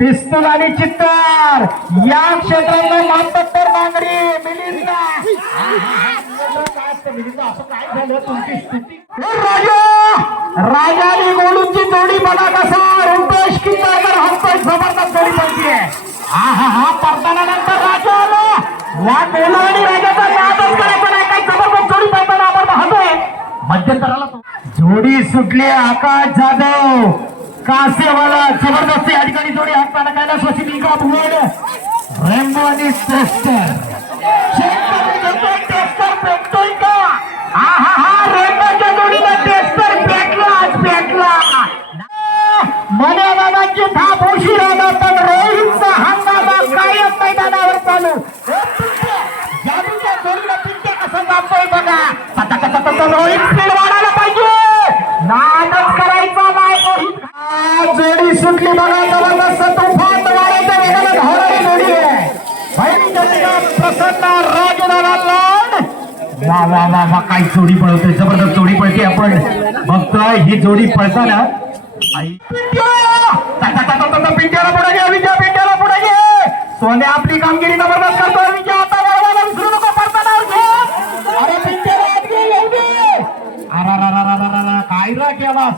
पिस्तूल आणि चित्तर. या क्षेत्रातलं मातब्बर मांगरी मिलिंद. असं काय झालं तुमची स्तुती राजा! राजा आणि गोलूची जोडी बघा कसा रुपेश किल्लागर हंपत जबरदस्त जोडी पडतीये हा हा हा परतानानंतर राजा आला. या गोलू आणि राजाचा नादच करायचा नाही काही जबरदस्त जोडी पडताना आपण पाहतोय. मध्यंतराला जोडी सुटली आकाश जाधव. कासेवाला जबरदस्त या ठिकाणी जोडी हाताना काय स्वशी निघा भुवन रेम्बो आणि टेस्टर. टेस्टर भेटतोय का? हा हा हा रेम्बोच्या जोडीला टेस्टर भेटला आज भेटला मने बाबांची थाप उशीर आला पण रोहितचा हंगामा कायम मैदानावर चालू. जादूच्या जोडीला पिंटे कसं जातोय बघा. आता कसं तसं रोहित स्पीड वाढायला पाहिजे नादच करायचा नाही रोहित हा, जोडी सुटली बघा जबरदस्त तुफान वाढायच्या वेगाला धावणारी जोडी आहे पहिली जोडीला प्रसन्न राजदादा लाड वा वा वा वा काय जोडी पळवते जबरदस्त जोडी पळते आपण. बघतोय ही जोडी पळताना. पिंट्याला पुढे घे विजय पिंट्याला पुढे घे. सोने आपली कामगिरी जबरदस्त करतोय विजय. आता बरोबर विसरू नको पडताना अरे पिंट्याला काय रा केलास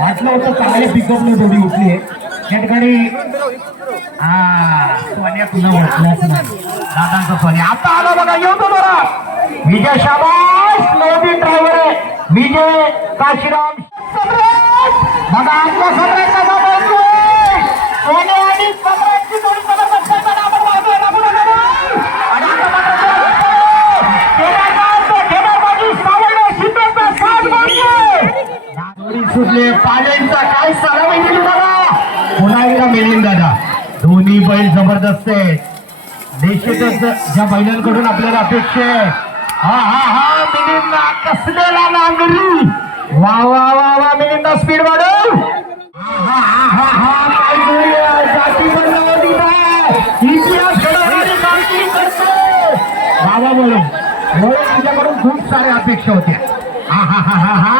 वाटलं होतं चांगले पिकअपने जोडी उठली आहे. या ठिकाणी सोन्या तुला ओळखल्याच नाही दादांचा सोन्या आता आला बघा येतो बरा विजय शाबास नवीन ड्रायव्हर आहे विजय काशीराम सम्राट बघा आपला सम्राट कसा बोलतोय सोने आणि सम्राटची जोडी जबरदस्त आहे. आपण पाहतोय ना पुढे ना बोल. आणि आता मात्र केदारनाथ, केदारबाजी, सावळणे, सिद्धेचा साथ मारतोय. जोडी सुटले पालेंचा काय सलामी दिली बघा पुन्हा एकदा मिलिंद दादा दोन्ही असते निश्चितच ज्या महिलांकडून आपल्याला अपेक्षा आहे. हा हा हा मिलिंदा कसलेला नांगरी? वा वा वा वा मिलिंदा स्पीड वाढव. हा हा हा हा काय जोडी जाती बदलावती आहे. इतिहास घडवणारी कामगिरी करते. बाबा बोलून म्हणून तुझ्याकडून खूप साऱ्या अपेक्षा होत्या. हा हा हा हा हा.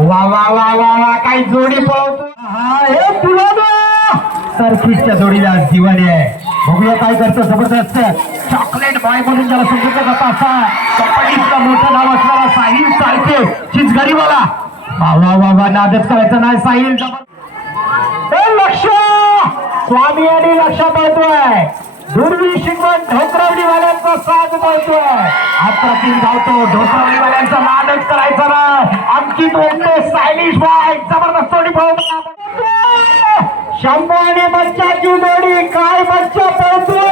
वा वा वा वा वा काही जोडी पळवतो हा हे तुला सर्किटच्या जोडीला जीवन आहे. बघूया काय करतो? जबरदस्त. चॉकलेट बॉय म्हणून ज्याला समजलं जात असा कंपनीचं मोठं नाव असणारा साहिल चालते. चीज गरीबाला. वा वा वा वा नादच करायचं नाही साहिल लक्ष! स्वामी आणि लक्ष पळतोय. दुर्वी शिकवण ढोकरवलीवाल्यांचा साथ पळतोय. अप्रतिम धावतो. ढोकरवलीवाल्यांचा नादच करायचा ना अंकित बोलतो सायलिश बाय. जबरदस्त जोडी शंभू आणि बच्चाची जोडी काय बच्चा पळतोय?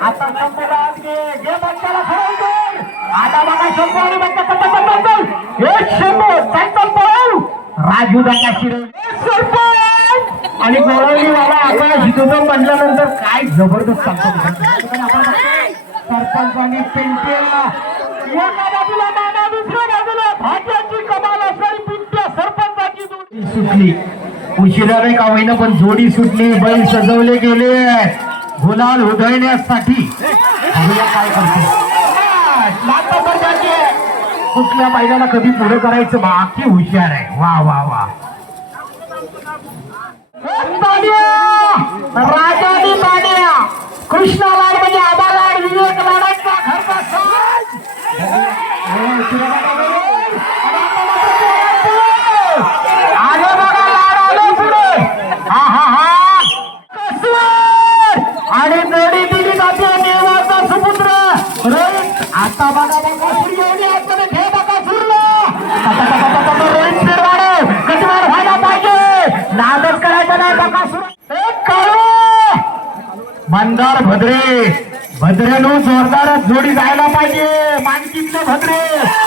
आता शंभूला आत घे घे बच्चाला खरवतोय आता बघा शंभू आणि बच्चा चल, चल, चल, चल, चल. एक शंभू चल चल पळव. राजू दादा आणि गोळवलीवाला आकाश दुबम म्हणल्यानंतर काय जबरदस्त चालतो सरपंच आणि पेंटेला एका बाजूला नाना दुसऱ्या बाजूला भाज्याची कमाल असणारी पिंट्या सरपंचाची जोडी. सुटली. उशिरा नाही का होईना पण जोडी सुटली बैल सजवले गेले. गुलाल उधळण्यासाठी काय करते? कुठल्या बैलाला कधी पुढे करायचं? बाकी हुशार आहे. वा वा वा. राजानी पाण्या कृष्णा लाड म्हणजे आबा लाड विवेक लाडांचा घरचा भद्रे भद्रे नो जोरदार जोडी जायला पाहिजे मानकीतले भद्रे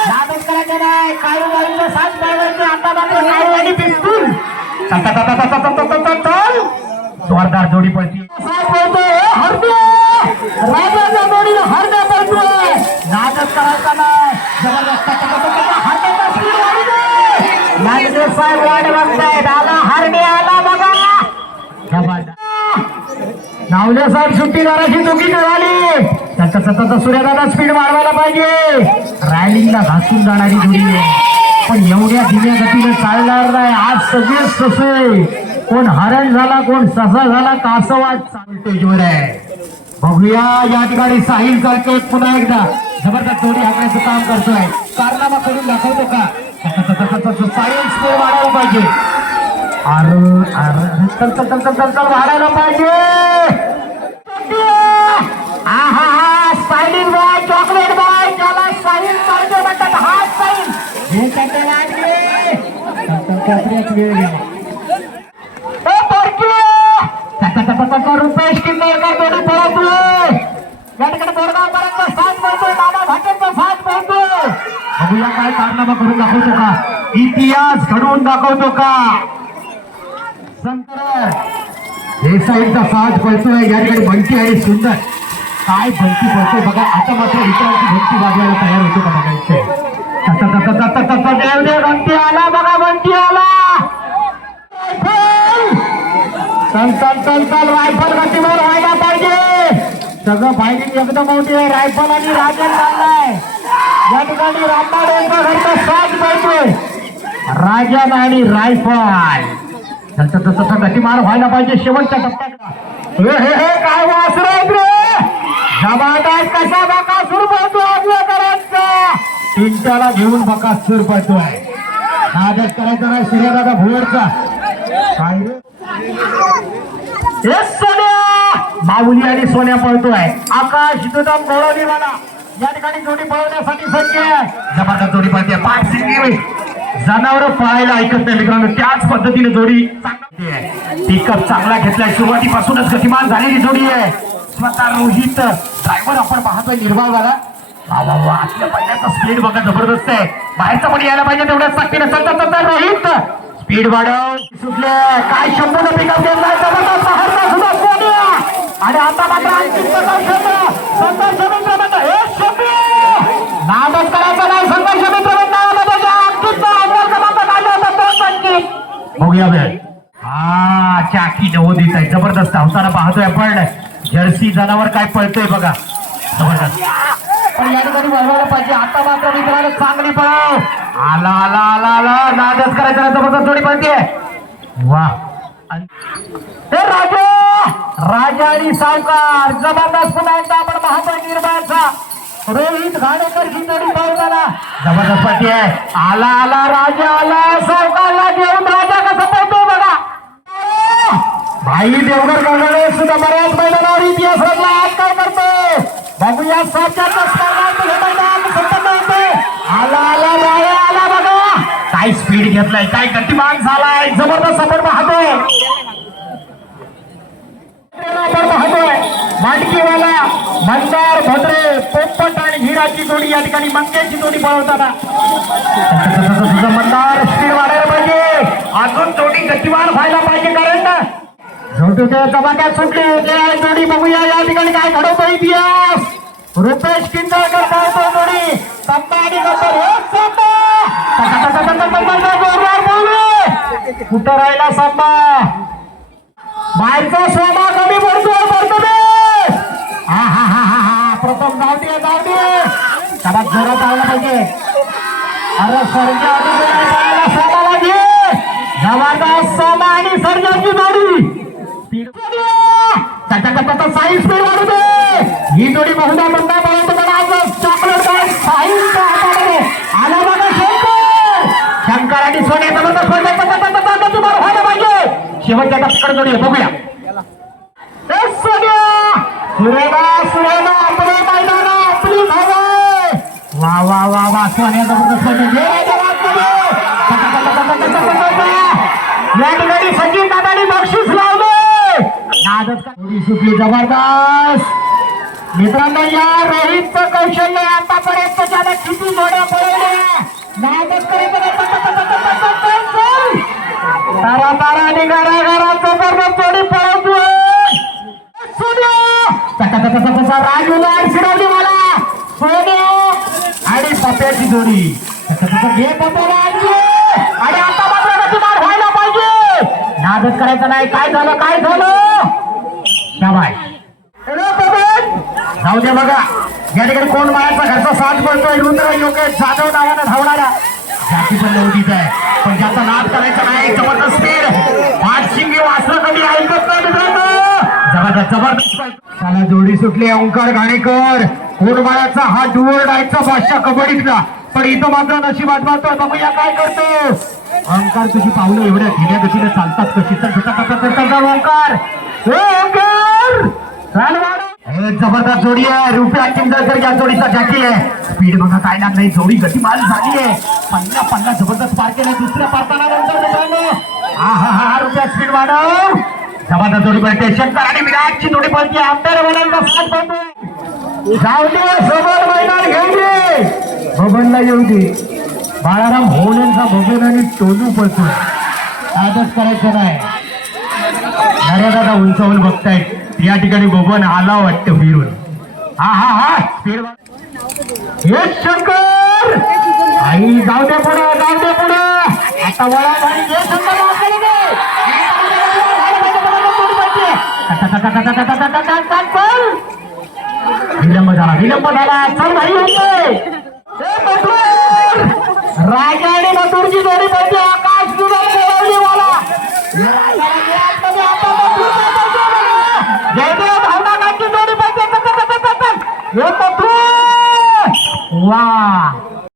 नादच करायचं नाही काळूबाईचं साथ पाळवायचं आता मात्र काळूबाई बिलकुल जोरदार जोडी पडती राजाच्या जोडीला हरण्या पडतोय नादच करायचा नाही जबरदस्त साहेब वाट बघतायत आला हरण्या नावल्या साहेब सुट्टी करायची चुकी झाली त्याचा सतत सूर्यदादा स्पीड वाढवायला पाहिजे. रायलिंगला घासून जाणारी जोडी आहे. पण एवढ्या धीम्या गतीने चालणार नाही. आज सगळेच तसे. कोण हरण झाला कोण ससा झाला कासवाज जोर आहे. बघूया या ठिकाणी साहिल करतोय पुन्हा एकदा. जबरदस्त जोडी हाकण्याचं काम करतोय. कारनामा करून दाखवतो का? साहिल स्पीड वाढायला पाहिजे. अरे चल चल चल चल चल चल वाढायला पाहिजे. आहा हा बॉय चॉकलेट बॉय त्याला साईन पाहिजे म्हणतात. हा साईन हे त्याचे लागले वेळ गेला. रुपेश किल्लेकर दादा भाटेंचा बघूया काय कारनामा करून दाखवतो का? इतिहास घडवून दाखवतो का? शंकर हे साथ पळतोय या ठिकाणी बंटी आणि सुंदर. काय बंटी पळतोय बघा आता मात्र इतरांची बंटी वाजवायला तयार होतो का बघायचं बंटी आला बघा बंटी आला. चल चल चल चल रायफल गतीवर व्हायला पाहिजे. सगळं फायरिंग एकदम मोठी आहे रायफल आणि राजन चाललाय. या ठिकाणी रामनाथ यांचा घरचा साथ पाहिजे राजन आणि रायफल. त्यांचा तसं तसं गतिमान व्हायला पाहिजे शेवटच्या टप्प्यात हे हे काय वासर कशा रे? जबादार बका सुरू पडतो अजून घेऊन बका सुर पडतोय नादक करायचा नाही सूर्यदादा भुवरचा. काय रे? हे सोन्या! माऊली आणि सोन्या पळतोय. आकाश दुदम गोळवली मला या ठिकाणी जोडी पळवण्यासाठी सज्ज आहे. जबरदस्त जोडी पळते. पाच सिंगी. जनावर पळायला ऐकत नाही मित्रांनो. त्याच पद्धतीने जोडी पिकअप चांगला घेतलाय. सुरुवातीपासूनच गतिमान झालेली जोडी आहे. स्वतः रोहित ड्रायव्हर आपण पाहतोय निर्भाव झाला पहिल्याचा स्पीड बघा जबरदस्त आहे. बाहेरचं पण यायला पाहिजे तेवढ्या सक्ती नसेल तर चलता रोहित. स्पीड वाढव. सुटले. काय शंभर पिकअप घेतलाय? जबरदस्त. सुद्धा आणि आता मात्र अंतिम संघर्ष संघर्ष बघूया वेळ हा चाकी आहे. जबरदस्त धावताना पाहतोय आपण. जर्सी जनावर काय पळतोय बघा. जबरदस्त. पण या ठिकाणी वळवायला पाहिजे. आता मात्र मित्रांनो चांगली पळाव. आला आला आला आला. नादच करायचा नाही, जबरदस्त जोडी वा हे राजा! राजा आणि सावकार जबरदस्त पुन्हा एकदा आपण निर्भयाचा रोहित घाणेकर ही जोडी जबरदस्त आला आला राजा! आई देवगर गंगाने सुद्धा बऱ्याच मैदानावर इतिहास रचला. आज काय करतो बघूया सातच्या आला आला राया आला बघा. काय स्पीड घेतलाय काय गतिमान झालाय. जबरदस्त आपण पाहतोय. आपण पाहतोय. मांडकीवाला मंदार भद्रे पोपट आणि हिराची जोडी या ठिकाणी मंग्याची जोडी पळवताना तुझं मंदार स्पीड वाढायला पाहिजे. अजून जोडी गतिमान व्हायला पाहिजे कारण ना झोटूच्या जोडी बघूया या ठिकाणी काय घडवतो इतिहास रुपेश किंजळकर पाहतो जोडी संपा आणि गब्बर हे कुठं राहिला संपा बाहेरचा सोमा कमी पडतोय पडतो हा हा हा हा हा प्रथम धावते धावते त्याला जोरात आला पाहिजे अरे सर्जा सोमाला घे जबरदस्त सोमा आणि सर्जाची जोडी त्याच्या त्याचा साई स्पीड वाढू दे ही जोडी बहुधा बंदा बनवतो पण आज चॉकलेट बॉय साईच्या हातामध्ये आला बघा शंकर शंकर आणि सोन्याचा बंदा सोन्याचा व्हायला पाहिजे शेवटच्या टप्प्याकडे जोडी बघूया ए, सोन्या सुरेगा सुरेगा आपले मैदान आपली धावे वा वा वा वा सोन्या जबरदस्त सोन्या घे राजा राजमध्ये. टका, टका, टका, टका, टका, टका. या ठिकाणी सचिन दादानी बक्षीस लावले नादच का- जोडी सुटली जबरदस्त. मित्रांनो या रोहितचं कौशल्य आतापर्यंत त्याला किती जोड्या पळवल्या? नादच तारा तारा आणि घरा घरा जबरदस्त जोडी पळवतोय. सूर्य राजूला शिरवली मला. सोन्या! आणि पप्याची जोडी. घे पप्याला आणली. आणि आता मात्र गतिमान व्हायला पाहिजे. नादच करायचं नाही. काय झालं? काय झालं? शाबाय जाऊ दे बघा या ठिकाणी कोण मायाचा घरचा साथ बनतोय रुद्र योगेश जाधव नावानं धावणारा जाती पण नव्हतीच आहे पण ज्याचा नाद करायचा नाही जबरदस्त स्पीड पाच शिंगी वासरं कधी ऐकत नाही मित्रांनो जबरदस्त जबरदस्त त्याला जोडी सुटली ओंकार घाणेकर कोणमाळ्याचा हा डुअर डायचा बादशाह कबड्डीतला पण इथं मात्र नशीब आठवतोय बघूया काय करतो ओंकार तुझी पावलं एवढ्या ढिल्या गतीने चालतात कशी तर ओंकार ओंकार एक जबरदस्त जोडी आहे. रुपया किंदळकर या जोडीचा जॅकी आहे. स्पीड बघा काय ना नाही जोडी गतिमान झाली आहे. पहिला पल्ला जबरदस्त पार केला दुसऱ्या पारताना मित्रांनो. हा हा हा रुपया स्पीड वाढव. जबरदस्त जोडी पडते शंकर आणि विराटची जोडी पडते आमदार वडिलांचा साथ पळतोय जाऊ दे सोबत मैदान घेऊन दे. बबनला येऊ दे. बाळाराम होलेंचा बबन आणि टोनू पडतो आदच करायचं नाही. अरे दादा उंचावून बघतायत. या ठिकाणी बबन आला वाटतं फिरून. हा हा हा स्पीड हे शंकर! आई जाऊ दे पुढं जाऊ दे पुढं. आता वळा भाई हे शंकर विलंब झाला विलंब झाला. चल भाई राजा आणि मथुरची जोडी पाहिजे